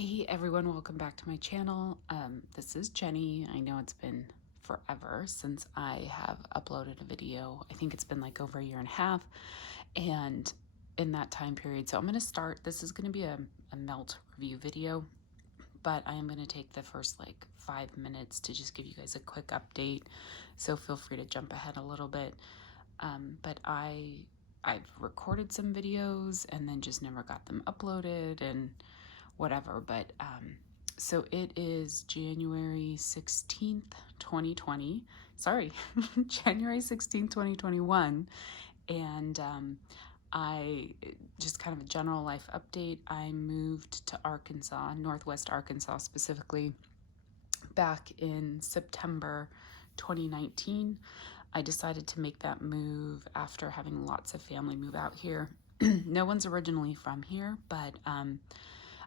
Hey everyone, welcome back to my channel. This is Jenny. I know it's been forever since I have uploaded a video. I think it's been like over a year and a half, and in that time period, so I'm going to start. This is going to be a melt review video, but I am going to take the first like 5 minutes to just give you guys a quick update, so feel free to jump ahead a little bit. But I've recorded some videos and then just never got them uploaded and whatever. But so it is January 16th, 2020. Sorry, January 16th, 2021. And I just kind of a general life update. I moved to Arkansas, Northwest Arkansas specifically, back in September 2019. I decided to make that move after having lots of family move out here. No one's originally from here, but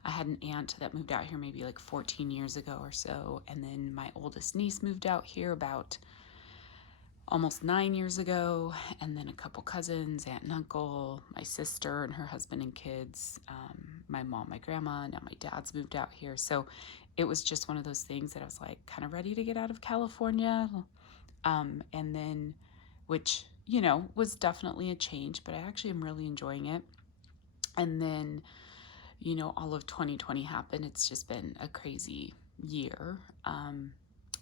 I had an aunt that moved out here maybe like 14 years ago or so. And then my oldest niece moved out here about almost 9 years ago. And then a couple cousins, aunt and uncle, my sister and her husband and kids, my mom, my grandma, now my dad's moved out here. So it was just one of those things that I was like kind of ready to get out of California. And then, which, was definitely a change, but I actually am really enjoying it. And then, all of 2020 happened. It's just been a crazy year. And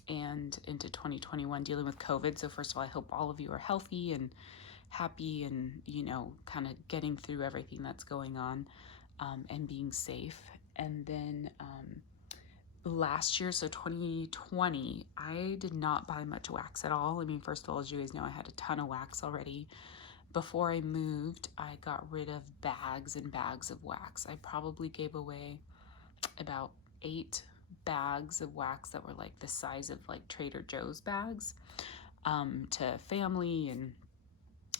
into 2021 dealing with COVID. So first of all, I hope all of you are healthy and happy and, kind of getting through everything that's going on, and being safe. And then last year, so 2020, I did not buy much wax at all. I mean, first of all, as you guys know, I had a ton of wax already. Before I moved, I got rid of bags and bags of wax. I probably gave away about 8 bags of wax that were like the size of like Trader Joe's bags, to family, and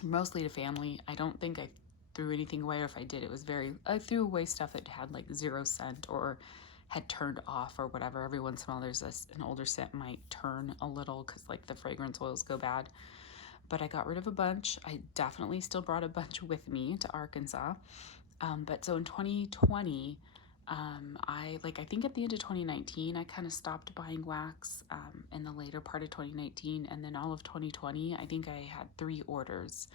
mostly to family. I don't think I threw anything away, or if I did, it was I threw away stuff that had like 0 scent or had turned off or whatever. Every once in a while there's an older scent might turn a little because like the fragrance oils go bad. But I got rid of a bunch. I definitely still brought a bunch with me to Arkansas. But so in 2020, I think at the end of 2019, I kind of stopped buying wax, in the later part of 2019. And then all of 2020, I think I had 3 orders,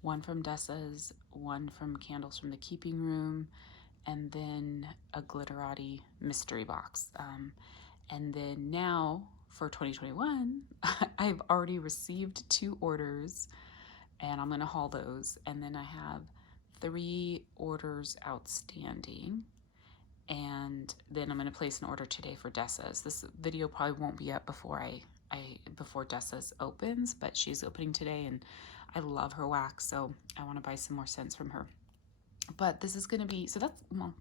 one from Dessa's, one from Candles from the Keeping Room, and then a Glitterati mystery box. And then now for 2021, I've already received 2 orders and I'm going to haul those. And then I have 3 orders outstanding. And then I'm going to place an order today for Dessa's. This video probably won't be up before before Dessa's opens, but she's opening today and I love her wax, so I want to buy some more scents from her. But this is going to be, so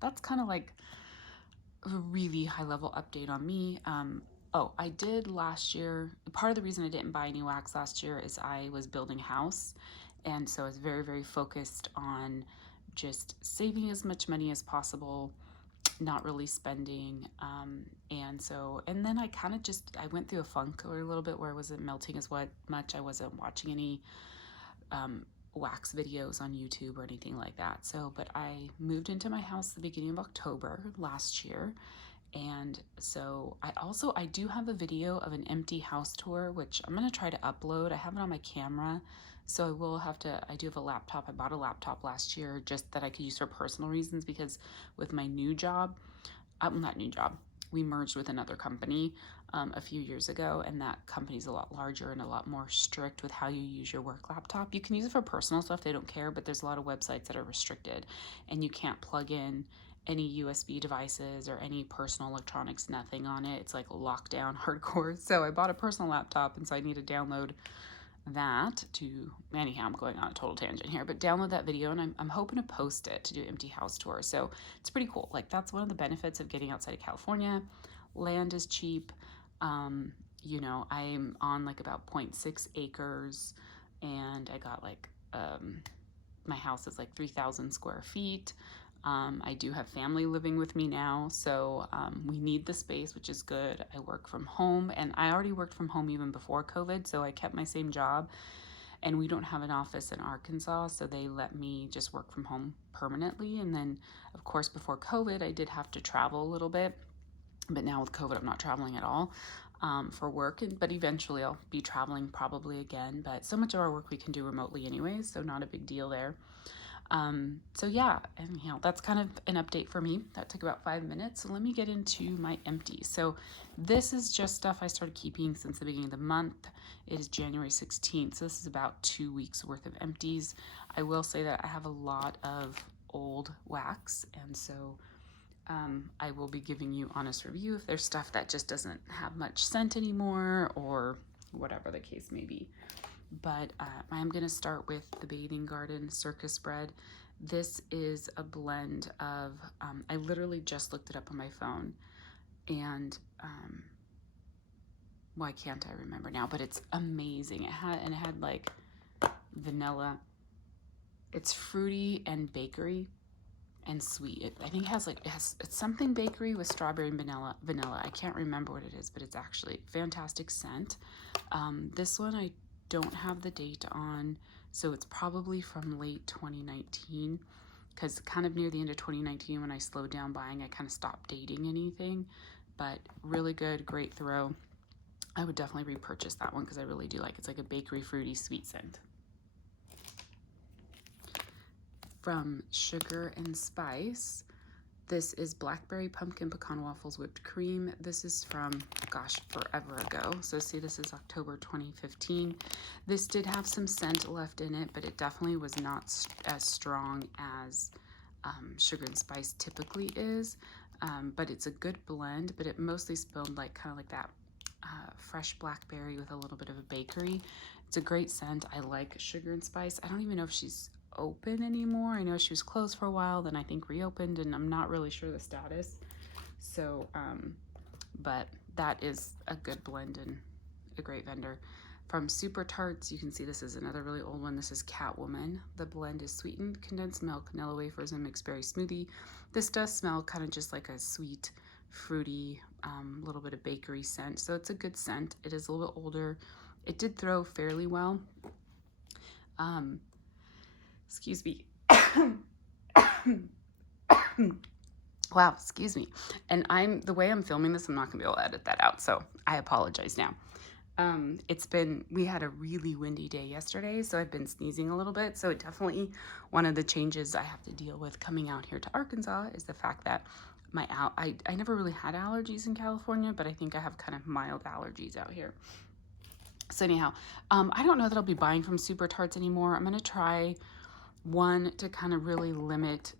that's kind of like a really high level update on me. Oh, I did last year. Part of the reason I didn't buy any wax last year is I was building a house. And so I was very, very focused on just saving as much money as possible, not really spending. And then I kind of I went through a funk a little bit where I wasn't melting as much. I wasn't watching any wax videos on YouTube or anything like that. So, but I moved into my house the beginning of October last year. And so I do have a video of an empty house tour, which I'm going to try to upload. I have it on my camera. So I do have a laptop. I bought a laptop last year just that I could use for personal reasons, because with my new job, not new job, we merged with another company a few years ago, and that company's a lot larger and a lot more strict with how you use your work laptop. You can use it for personal stuff, they don't care, but there's a lot of websites that are restricted and you can't plug in any USB devices or any personal electronics, nothing on it. It's like lockdown hardcore. So I bought a personal laptop, and so I need to download that anyhow, I'm going on a total tangent here, but download that video, and I'm hoping to post it to do empty house tour. So it's pretty cool. Like, that's one of the benefits of getting outside of California. Land is cheap. I'm on like about 0.6 acres, and I got like, my house is like 3,000 square feet. I do have family living with me now, so we need the space, which is good. I work from home, and I already worked from home even before COVID, so I kept my same job. and we don't have an office in Arkansas, so they let me just work from home permanently. And then, of course, before COVID, I did have to travel a little bit, but now with COVID, I'm not traveling at all for work. But eventually, I'll be traveling probably again. But so much of our work we can do remotely anyways, so not a big deal there. So yeah, and that's kind of an update for me. That took about 5 minutes. So let me get into my empties. So this is just stuff I started keeping since the beginning of the month. It is January 16th. So this is about 2 weeks worth of empties. I will say that I have a lot of old wax, and so I will be giving you honest review if there's stuff that just doesn't have much scent anymore or whatever the case may be. But I'm going to start with the Bathing Garden Circus Spread. This is a blend of, I literally just looked it up on my phone, and why can't I remember now, but it's amazing. It had like vanilla. It's fruity and bakery and sweet. I think it's something bakery with strawberry and vanilla. I can't remember what it is, but it's actually fantastic scent. This one I don't have the date on, so it's probably from late 2019, because kind of near the end of 2019 when I slowed down buying, I kind of stopped dating anything. But really good, great throw. I would definitely repurchase that one because I really do like it. It's like a bakery fruity sweet scent. From Sugar and Spice, this is Blackberry Pumpkin Pecan Waffles Whipped Cream. This is from, gosh, forever ago. So see, this is October 2015. This did have some scent left in it, but it definitely was not as strong as Sugar and Spice typically is. But it's a good blend, but it mostly smelled like kind of like that fresh blackberry with a little bit of a bakery. It's a great scent. I like Sugar and Spice. I don't even know if she's open anymore. I know she was closed for a while, then I think reopened, and I'm not really sure the status. So but that is a good blend and a great vendor. From Super Tarts, you can see this is another really old one. This is Catwoman. The blend is sweetened condensed milk, vanilla wafers, and mixed berry smoothie. This does smell kind of just like a sweet, fruity, little bit of bakery scent. So it's a good scent. It is a little bit older. It did throw fairly well. Excuse me. Wow, excuse me. And the way I'm filming this, I'm not gonna be able to edit that out, so I apologize now. We had a really windy day yesterday, so I've been sneezing a little bit. So it definitely, one of the changes I have to deal with coming out here to Arkansas is the fact that I never really had allergies in California, but I think I have kind of mild allergies out here. So anyhow, I don't know that I'll be buying from Super Tarts anymore. I'm gonna try one to kind of really limit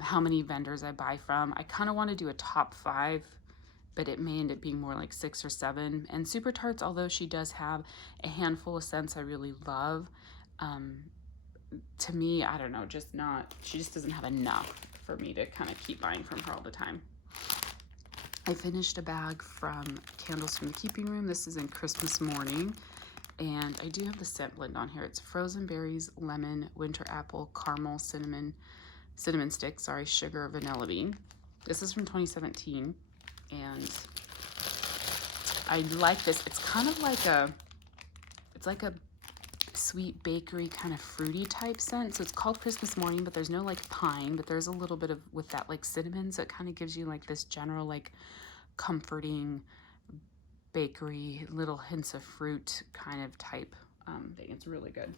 how many vendors I buy from. I kind of want to do a top 5, but it may end up being more like 6 or 7. And Super Tarts, although she does have a handful of scents I really love, to me, I don't know, she just doesn't have enough for me to kind of keep buying from her all the time. I finished a bag from Candles from the Keeping Room. This is in Christmas Morning. And I do have the scent blend on here. It's frozen berries, lemon, winter apple, caramel, cinnamon stick, sugar, vanilla bean. This is from 2017. And I like this. It's kind of like it's like a sweet bakery kind of fruity type scent. So it's called Christmas Morning, but there's no like pine, but there's a little bit of with that like cinnamon. So it kind of gives you like this general like comforting bakery, little hints of fruit kind of type thing. It's really good.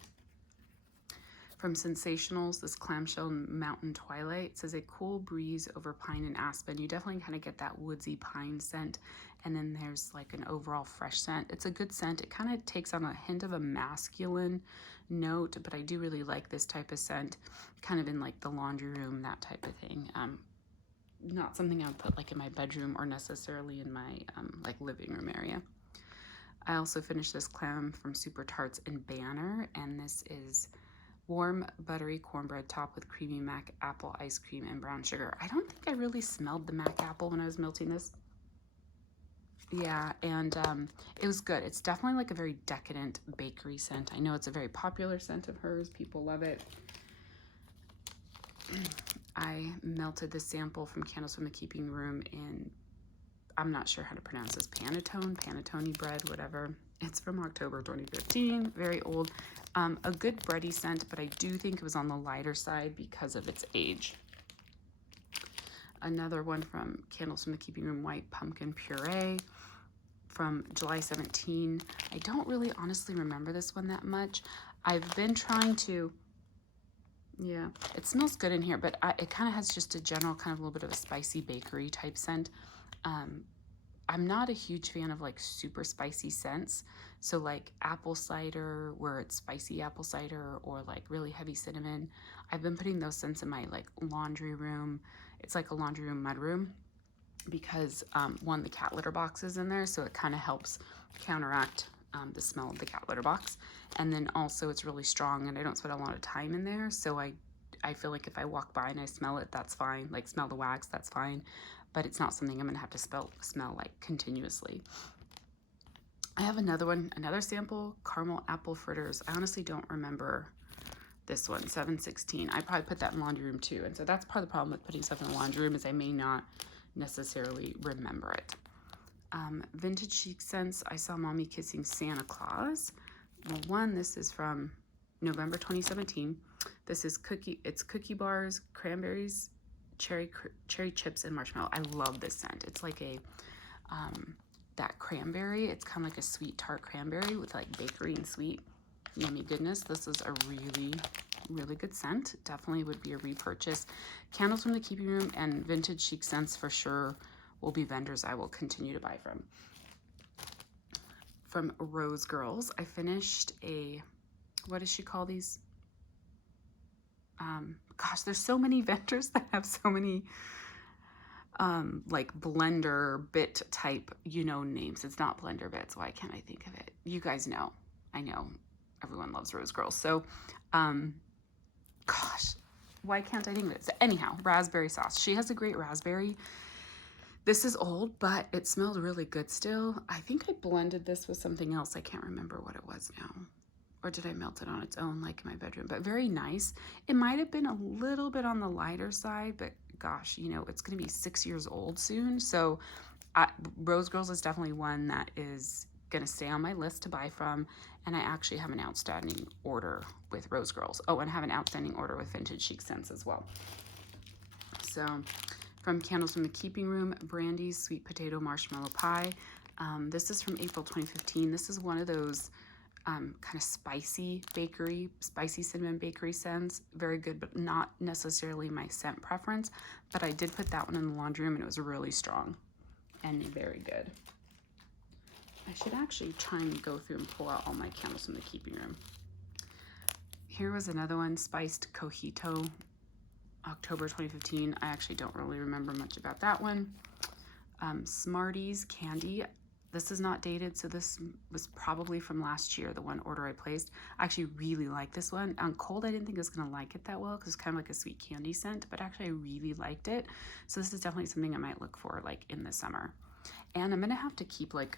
From Sensationals, this Clamshell Mountain Twilight. It says a cool breeze over pine and aspen. You definitely kind of get that woodsy pine scent, and then there's like an overall fresh scent. It's a good scent. It kind of takes on a hint of a masculine note, but I do really like this type of scent, kind of in like the laundry room, that type of thing. Not something I would put like in my bedroom or necessarily in my like living room area. I also finished this clam from Super Tarts in Banner, and this is warm buttery cornbread topped with creamy mac apple ice cream and brown sugar. I don't think I really smelled the mac apple when I was melting this. Yeah, and it was good. It's definitely like a very decadent bakery scent. I know it's a very popular scent of hers. People love it. I melted the sample from Candles from the Keeping Room in I'm not sure how to pronounce this, Panettone bread, whatever. It's from October 2015, very old. A good bready scent, but I do think it was on the lighter side because of its age. Another one from Candles from the Keeping Room, White Pumpkin Puree from July 17. I don't really honestly remember this one that much. I've been trying to, yeah, it smells good in here, but it kind of has just a general kind of a little bit of a spicy bakery type scent. I'm not a huge fan of like super spicy scents. So like apple cider, where it's spicy apple cider, or like really heavy cinnamon. I've been putting those scents in my like laundry room. It's like a laundry room mudroom because one, the cat litter box is in there, so it kind of helps counteract the smell of the cat litter box. And then also it's really strong and I don't spend a lot of time in there, so I feel like if I walk by and I smell it, that's fine. Like smell the wax, that's fine. But it's not something I'm gonna have to smell like continuously. I have another one, another sample, Caramel Apple Fritters. I honestly don't remember this one, 716. I probably put that in laundry room too. And so that's part of the problem with putting stuff in the laundry room is I may not necessarily remember it. Vintage Chic Scents, I Saw Mommy Kissing Santa Claus. Well, one, this is from November 2017. This is cookie bars, cranberries, cherry chips, and marshmallow. I love this scent. It's like a that cranberry. It's kind of like a sweet tart cranberry with like bakery and sweet yummy goodness. This is a really good scent. Definitely would be a repurchase. Candles from the Keeping Room and Vintage Chic Scents for sure will be vendors I will continue to buy from. From Rose Girls, I finished a, what does she call these? Gosh, there's so many vendors that have so many like blender bit type, names. It's not blender bits. Why can't I think of it? You guys know. I know everyone loves Rose Girls. So, gosh, why can't I think of it? So anyhow, raspberry sauce. She has a great raspberry. This is old, but it smelled really good still. I think I blended this with something else. I can't remember what it was now. Or did I melt it on its own like in my bedroom? But very nice. It might have been a little bit on the lighter side, but gosh, it's going to be 6 years old soon. So Rose Girls is definitely one that is going to stay on my list to buy from. And I actually have an outstanding order with Rose Girls. Oh, and I have an outstanding order with Vintage Chic Scents as well. So from Candles from the Keeping Room, Brandy's Sweet Potato Marshmallow Pie. This is from April 2015. This is one of those kind of spicy cinnamon bakery scents. Very good, but not necessarily my scent preference. But I did put that one in the laundry room and it was really strong and very good. I should actually try and go through and pull out all my candles from the Keeping Room. Here was another one, Spiced Cojito, October 2015. I actually don't really remember much about that one. Smarties Candy. This is not dated, so this was probably from last year, the one order I placed. I actually really like this one. On cold, I didn't think I was going to like it that well because it's kind of like a sweet candy scent, but actually I really liked it. So this is definitely something I might look for like in the summer. And I'm going to have to keep like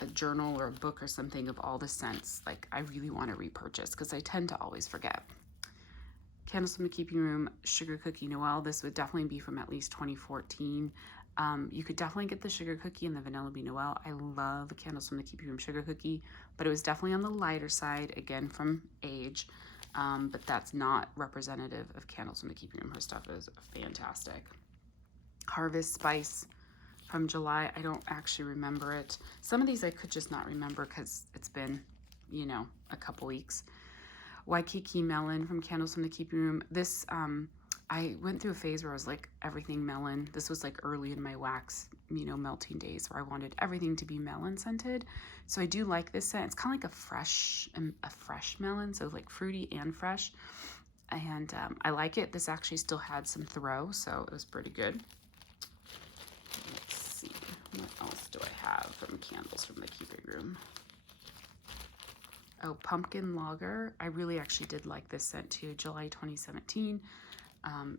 a journal or a book or something of all the scents like I really want to repurchase because I tend to always forget. Candles from the Keeping Room, Sugar Cookie Noel. This would definitely be from at least 2014. You could definitely get the Sugar Cookie and the Vanilla Bean Noel. I love Candles from the Keeping Room Sugar Cookie, but it was definitely on the lighter side, again, from age. But that's not representative of Candles from the Keeping Room. Her stuff is fantastic. Harvest Spice from July. I don't actually remember it. Some of these I could just not remember because it's been, a couple weeks. Waikiki Melon from Candles from the Keeping Room. This, I went through a phase where I was like everything melon. This was like early in my wax, melting days where I wanted everything to be melon scented. So I do like this scent. It's kind of like a fresh melon, so like fruity and fresh. And I like it. This actually still had some throw, so it was pretty good. Let's see, what else do I have from Candles from the Keeping Room? Oh, Pumpkin Lager. I really actually did like this scent too, July 2017.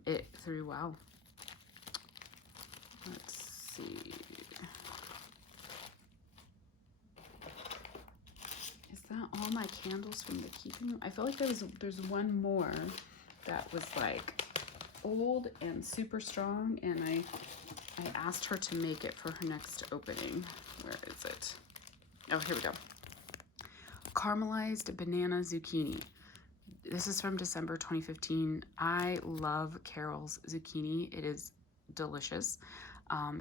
It threw well. Let's see. Is that all my candles from the Keeping Room? I feel like there's one more that was like old and super strong, and I asked her to make it for her next opening. Where is it? Oh, here we go. Caramelized banana zucchini. This is from December 2015. I love Carol's zucchini. It is delicious.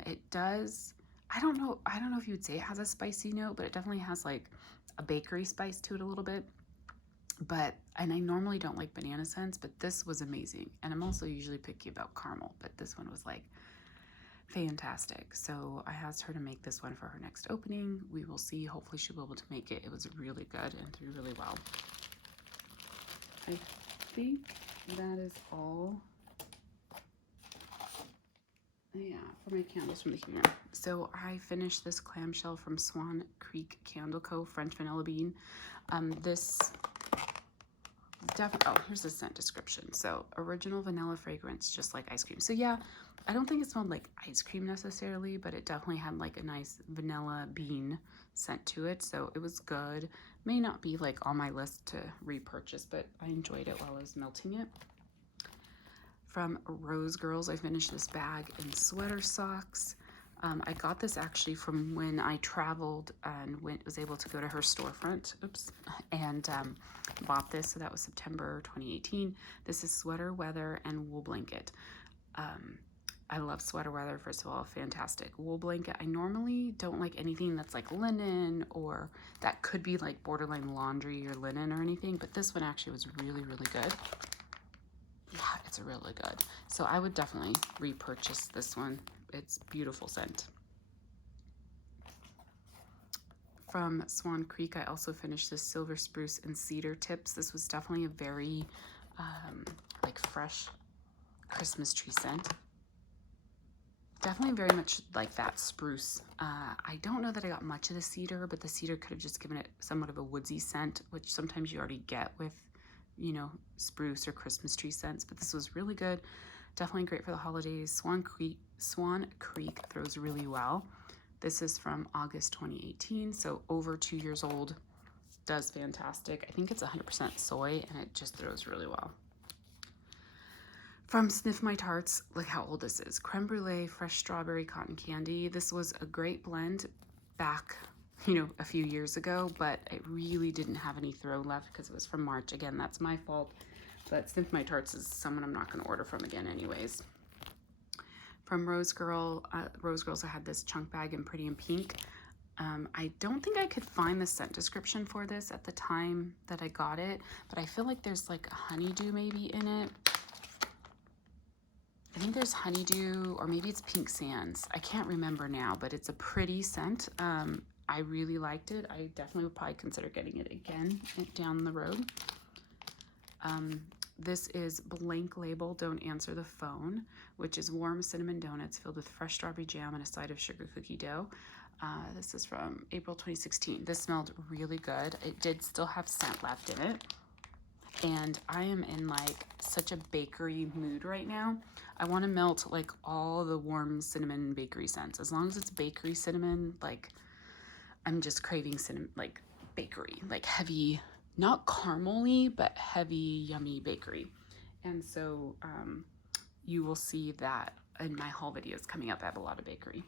It does, I don't know if you would say it has a spicy note, but it definitely has like a bakery spice to it a little bit. And I normally don't like banana scents, but this was amazing. And I'm also usually picky about caramel, but this one was like fantastic. So I asked her to make this one for her next opening. We will see. Hopefully she'll be able to make it. It was really good and threw really well. I think that is all. Yeah, for my candles from the humor. So I finished this clamshell from Swan Creek Candle Co. French Vanilla Bean. Here's the scent description. So original vanilla fragrance, just like ice cream. So yeah, I don't think it smelled like ice cream necessarily, but it definitely had like a nice vanilla bean scent to it. So it was good. May not be like on my list to repurchase, but I enjoyed it while I was melting it. From Rose Girls, I finished this bag in sweater socks. I got this actually from when I traveled and was able to go to her storefront, and bought this. So that was September 2018. This is Sweater Weather and Wool Blanket. I love Sweater Weather, first of all, fantastic. Wool Blanket, I normally don't like anything that's like linen or that could be like borderline laundry or linen or anything, but this one actually was really, really good. Yeah, it's really good. So I would definitely repurchase this one. It's beautiful scent. From Swan Creek, I also finished this Silver Spruce and Cedar Tips. This was definitely a very like fresh Christmas tree scent. Definitely very much like that spruce. I don't know that I got much of the cedar, but the cedar could have just given it somewhat of a woodsy scent, which sometimes you already get with, you know, spruce or Christmas tree scents. But this was really good. Definitely great for the holidays. Swan Creek throws really well. This is from August 2018, so over 2 years old. Does fantastic. I think it's 100% soy, and it just throws really well. From Sniff My Tarts, look how old this is. Creme Brulee, Fresh Strawberry Cotton Candy. This was a great blend back, you know, a few years ago, but it really didn't have any throw left because it was from March. Again, that's my fault, but Sniff My Tarts is someone I'm not going to order from again anyways. From Rose Girls, I had this chunk bag in Pretty in Pink. I don't think I could find the scent description for this at the time that I got it, but I feel like there's like a honeydew maybe in it. I think there's honeydew, or maybe it's pink sands. I can't remember now, but it's a pretty scent. I really liked it. I definitely would probably consider getting it again down the road. This is Blank Label Don't Answer the Phone, which is warm cinnamon donuts filled with fresh strawberry jam and a side of sugar cookie dough. This is from April 2016. This smelled really good. It did still have scent left in it. And I am in like such a bakery mood right now. I want to melt like all the warm cinnamon bakery scents. As long as it's bakery cinnamon, like I'm just craving cinnamon, like bakery, like heavy, not caramely, but heavy, yummy bakery. And so you will see that in my haul videos coming up. I have a lot of bakery.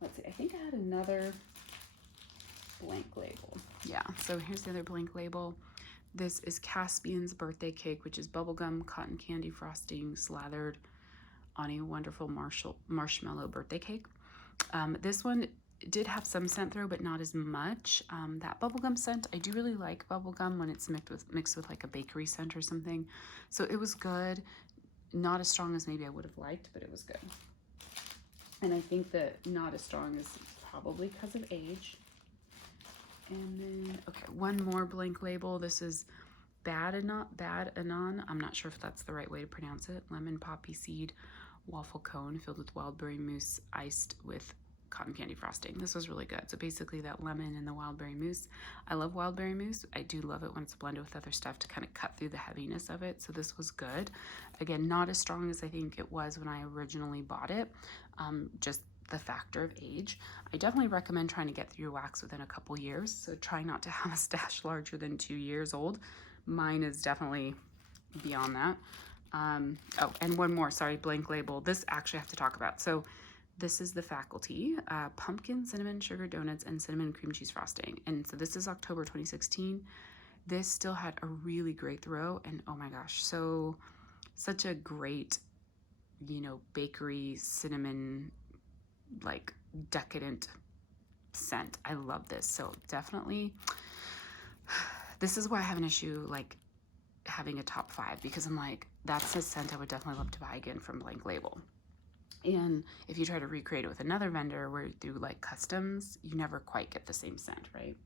Let's see, I think I had another Blank Label. Yeah, so here's the other Blank Label. This is Caspian's Birthday Cake, which is bubblegum cotton candy frosting slathered on a wonderful marshmallow birthday cake. This one did have some scent throw, but not as much. That bubblegum scent, I do really like bubblegum when it's mixed with like a bakery scent or something. So it was good. Not as strong as maybe I would have liked, but it was good. And I think that not as strong is probably because of age. And then, okay, one more Blank Label. This is Bad Anon. I'm not sure if that's the right way to pronounce it. Lemon poppy seed waffle cone filled with wild berry mousse iced with cotton candy frosting. This was really good. So basically that lemon and the wild berry mousse. I love wild berry mousse. I do love it when it's blended with other stuff to kind of cut through the heaviness of it. So this was good. Again, not as strong as I think it was when I originally bought it. Just the factor of age. I definitely recommend trying to get through your wax within a couple years. So try not to have a stash larger than 2 years old. Mine is definitely beyond that. Oh, and one more, sorry, blank label. This actually I have to talk about. So this is the Faculty pumpkin cinnamon sugar donuts and cinnamon cream cheese frosting. And so this is October 2016. This still had a really great throw, and oh my gosh, so such a great, you know, bakery cinnamon, like decadent scent. I love this. So definitely, this is why I have an issue like having a top 5, because I'm like, that's a scent I would definitely love to buy again from Blank Label. And if you try to recreate it with another vendor where you do like customs, you never quite get the same scent, right?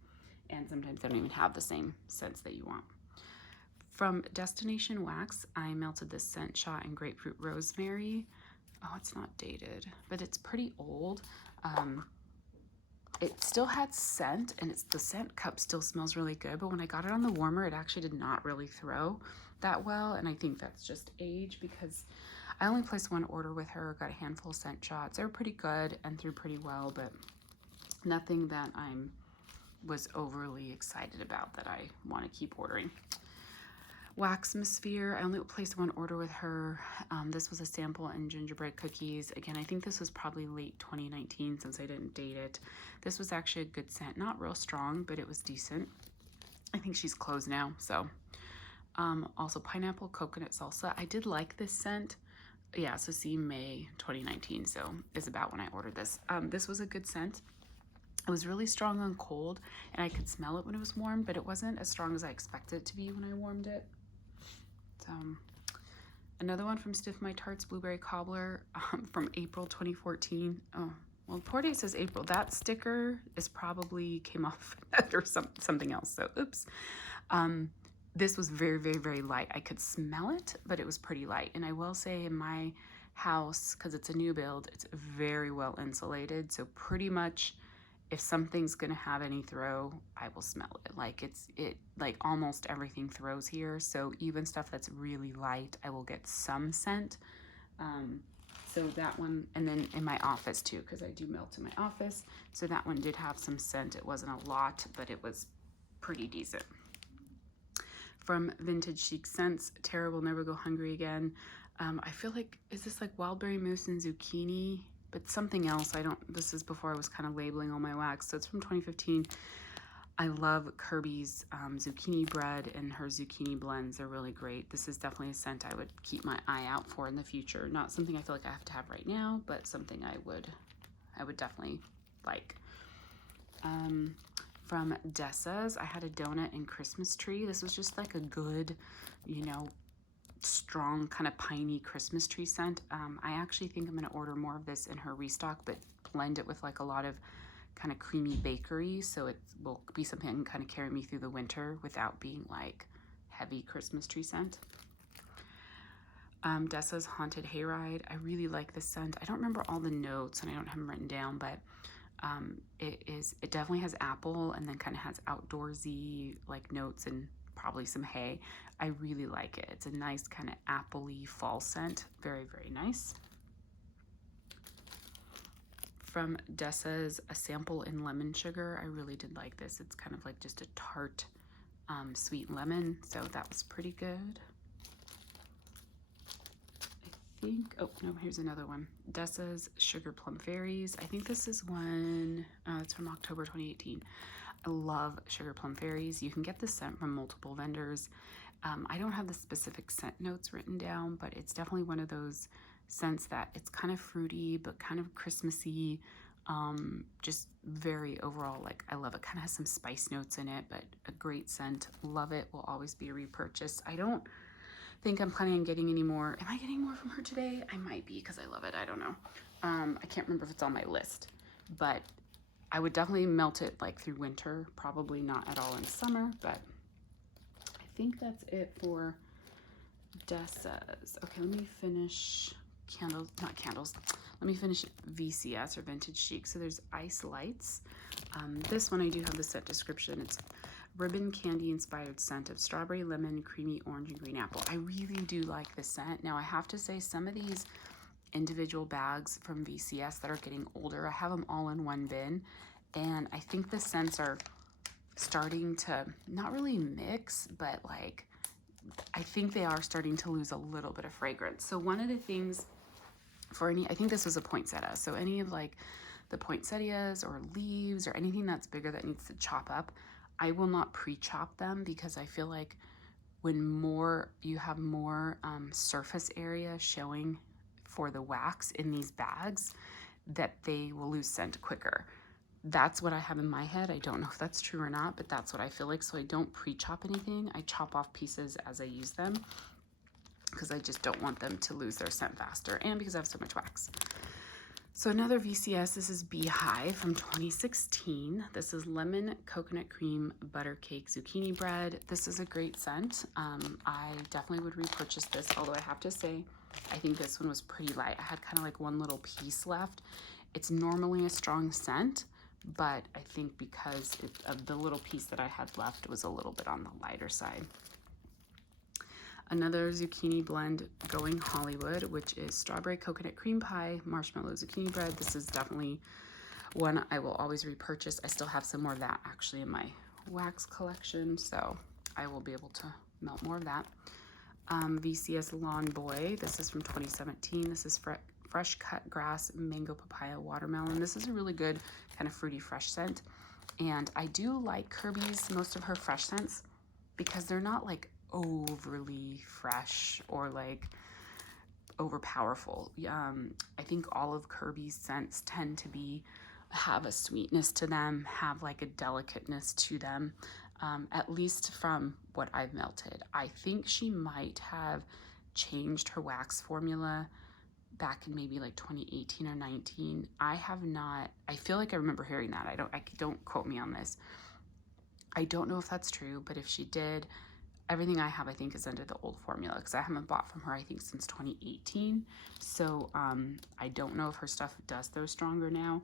And sometimes they don't even have the same scents that you want. From Destination Wax, I melted this scent shot in grapefruit rosemary. Oh, it's not dated, but it's pretty old. It still had scent, and the scent cup still smells really good, but when I got it on the warmer, it actually did not really throw that well, and I think that's just age, because I only placed one order with her, got a handful of scent shots. They were pretty good and threw pretty well, but nothing that was overly excited about that I want to keep ordering. Waxmosphere, I only placed one order with her. This was a sample in gingerbread cookies. Again, I think this was probably late 2019 since I didn't date it. This was actually a good scent. Not real strong, but it was decent. I think she's closed now, so. Also pineapple coconut salsa. I did like this scent. Yeah, so see May 2019, so is about when I ordered this. This was a good scent. It was really strong on cold, and I could smell it when it was warm, but it wasn't as strong as I expected it to be when I warmed it. Another one from Stiff My Tarts Blueberry Cobbler from April 2014. Oh, well, pour date says April. That sticker is probably came off or something else, so oops. This was very, very, very light. I could smell it, but it was pretty light. And I will say in my house, because it's a new build, it's very well insulated, so pretty much if something's gonna have any throw, I will smell it. Like like almost everything throws here. So even stuff that's really light, I will get some scent. So that one, and then in my office too, because I do melt in my office. So that one did have some scent. It wasn't a lot, but it was pretty decent. From Vintage Chic Scents, Tara Will Never Go Hungry Again. I feel like, is this like wildberry mousse and zucchini? But something else. This is before I was kind of labeling all my wax. So it's from 2015. I love Kirby's zucchini bread and her zucchini blends. They're really great. This is definitely a scent I would keep my eye out for in the future. Not something I feel like I have to have right now, but something I would definitely like. From Dessa's, I had a donut and Christmas tree. This was just like a good, you know, strong kind of piney Christmas tree scent. I actually think I'm going to order more of this in her restock, but blend it with like a lot of kind of creamy bakery, so it will be something that can kind of carry me through the winter without being like heavy Christmas tree scent. Dessa's Haunted Hayride. I really like this scent. I don't remember all the notes and I don't have them written down, but it definitely has apple and then kind of has outdoorsy like notes and probably some hay. I really like it. It's a nice kind of appley fall scent. Very, very nice. From Dessa's, a sample in lemon sugar. I really did like this. It's kind of like just a tart sweet lemon, so that was pretty good. I think, oh no, here's another one. Dessa's Sugar Plum Fairies. I think this is one, it's from October 2018. I love Sugar Plum Fairies. You can get this scent from multiple vendors. I don't have the specific scent notes written down, but it's definitely one of those scents that it's kind of fruity, but kind of Christmassy. Just very overall, like I love it. Kind of has some spice notes in it, but a great scent. Love it. Will always be a repurchase. I don't think I'm planning on getting any more. Am I getting more from her today? I might be because I love it. I don't know. I can't remember if it's on my list, but I would definitely melt it like through winter, probably not at all in summer, but I think that's it for Dessa's. Okay, let me finish candles, not candles. Let me finish VCS or Vintage Chic. So there's Ice Lights. This one I do have the scent description. It's ribbon candy inspired scent of strawberry, lemon, creamy orange, and green apple. I really do like this scent. Now I have to say some of these individual bags from VCS that are getting older, I have them all in one bin, and I think the scents are starting to not really mix, but like I think they are starting to lose a little bit of fragrance. So one of the things for any, I think this was a poinsettia. So any of like the poinsettias or leaves or anything that's bigger that needs to chop up, I will not pre-chop them because I feel like when you have more surface area showing for the wax in these bags, that they will lose scent quicker. That's what I have in my head. I don't know if that's true or not, but that's what I feel like. So I don't pre-chop anything. I chop off pieces as I use them because I just don't want them to lose their scent faster and because I have so much wax. So another VCS, this is Beehive from 2016. This is lemon coconut cream butter cake zucchini bread. This is a great scent. I definitely would repurchase this, although I have to say, I think this one was pretty light. I had kind of like one little piece left. It's normally a strong scent, but I think because of the little piece that I had left was a little bit on the lighter side. Another zucchini blend, Going Hollywood, which is strawberry coconut cream pie, marshmallow zucchini bread. This is definitely one I will always repurchase. I still have some more of that actually in my wax collection, so I will be able to melt more of that. VCS Lawn Boy, this is from 2017. This is fresh cut grass, mango, papaya, watermelon. This is a really good kind of fruity fresh scent. And I do like Kirby's, most of her fresh scents, because they're not like overly fresh or like over powerful. I think all of Kirby's scents tend to have a sweetness to them, have like a delicateness to them, at least from what I've melted. I think she might have changed her wax formula back in maybe like 2018 or 19. I have not. I feel like I remember hearing that. Don't quote me on this. I don't know if that's true, but if she did, everything I have, I think, is under the old formula because I haven't bought from her, I think, since 2018. So I don't know if her stuff does those stronger now,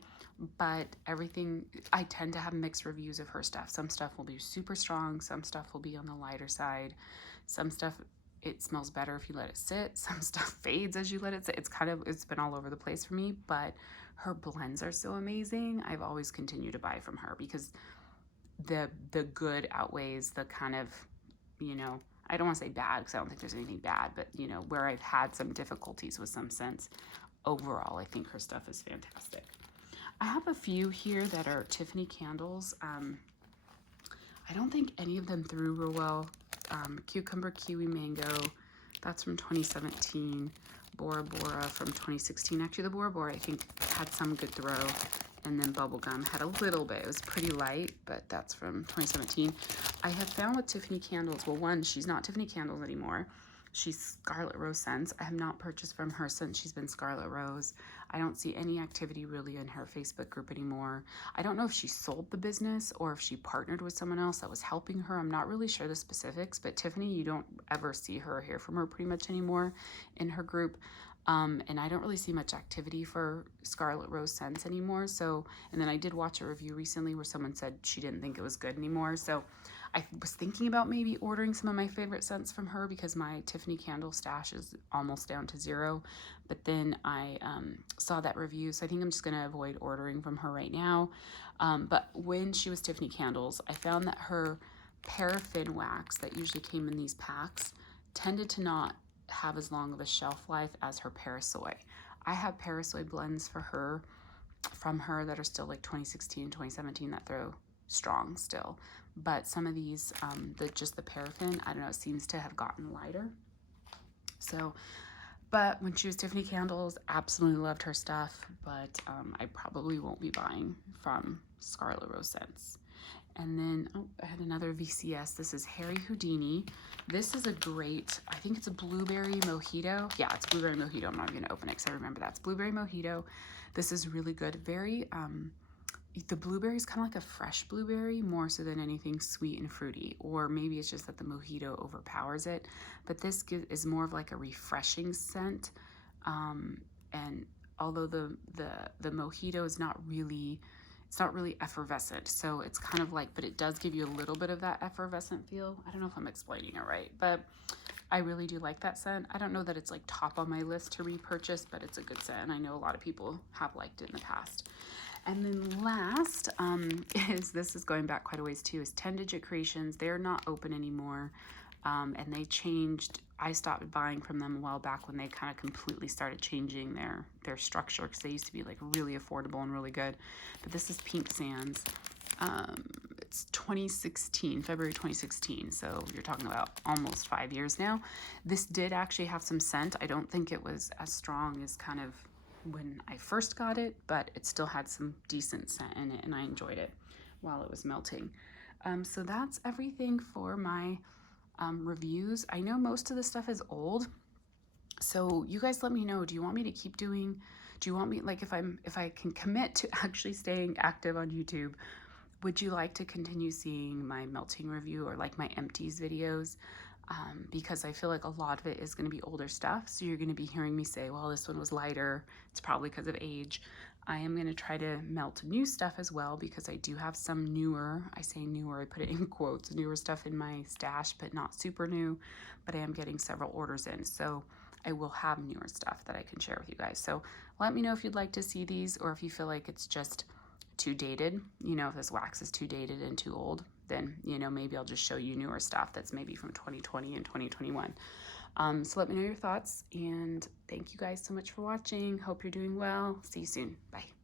but everything, I tend to have mixed reviews of her stuff. Some stuff will be super strong. Some stuff will be on the lighter side. Some stuff, it smells better if you let it sit. Some stuff fades as you let it sit. It's been all over the place for me, but her blends are so amazing. I've always continued to buy from her because the good outweighs the kind of, I don't want to say bad because I don't think there's anything bad, but where I've had some difficulties with some scents, overall, I think her stuff is fantastic. I have a few here that are Tiffany candles. I don't think any of them threw real well. Cucumber, kiwi, mango, that's from 2017. Bora Bora from 2016. Actually, the Bora Bora, I think, had some good throw. And then Bubblegum had a little bit. It was pretty light, but that's from 2017. I have found with Tiffany candles, well, one, she's not Tiffany Candles anymore. She's Scarlet Rose Scents. I have not purchased from her since she's been Scarlet Rose. I don't see any activity really in her Facebook group anymore. I don't know if she sold the business or if she partnered with someone else that was helping her. I'm not really sure the specifics, but Tiffany, you don't ever see her or hear from her pretty much anymore in her group. And I don't really see much activity for Scarlet Rose Scents anymore. So, and then I did watch a review recently where someone said she didn't think it was good anymore. So I was thinking about maybe ordering some of my favorite scents from her because my Tiffany candle stash is almost down to 0. But then I saw that review, so I think I'm just going to avoid ordering from her right now. But when she was Tiffany Candles, I found that her paraffin wax that usually came in these packs tended to not have as long of a shelf life as her Parasoy. I have Parasoy blends from her that are still like 2016, 2017 that throw strong still. But some of these, just the paraffin, I don't know, it seems to have gotten lighter. So, but when she was Tiffany Candles, absolutely loved her stuff, but I probably won't be buying from Scarlet Rose Scents. And then, I had another VCS. This is Harry Houdini. This is a great, I think it's a blueberry mojito. Yeah, it's blueberry mojito. I'm not even gonna open it because I remember that's blueberry mojito. This is really good. Very, the blueberry is kind of like a fresh blueberry more so than anything sweet and fruity. Or maybe it's just that the mojito overpowers it. But this is more of like a refreshing scent. And although the mojito is not really, it's not really effervescent, so it's kind of like, but it does give you a little bit of that effervescent feel. I don't know if I'm explaining it right, but I really do like that scent. I don't know that it's like top on my list to repurchase, but it's a good scent, and I know a lot of people have liked it in the past. And then last this is going back quite a ways too, is 10 Digit Creations. They're not open anymore. and they changed. I stopped buying from them a while back when they kind of completely started changing their structure, because they used to be like really affordable and really good. But this is Pink Sands. It's 2016, February 2016, so you're talking about almost 5 years now. This did actually have some scent. I don't think it was as strong as kind of when I first got it, but it still had some decent scent in it, and I enjoyed it while it was melting. So that's everything for my reviews. I know most of the stuff is old, so you guys let me know. Do you want me to keep doing, do you want me, like, if I can commit to actually staying active on YouTube, would you like to continue seeing my melting review or like my empties videos? Because I feel like a lot of it is going to be older stuff. So you're going to be hearing me say, well, this one was lighter. It's probably because of age. I am going to try to melt new stuff as well, because I do have some newer, I say newer, I put it in quotes, newer stuff in my stash, but not super new. But I am getting several orders in. So I will have newer stuff that I can share with you guys. So let me know if you'd like to see these, or if you feel like it's just too dated. You know, if this wax is too dated and too old, then, you know, maybe I'll just show you newer stuff that's maybe from 2020 and 2021. So let me know your thoughts, and thank you guys so much for watching. Hope you're doing well. See you soon. Bye.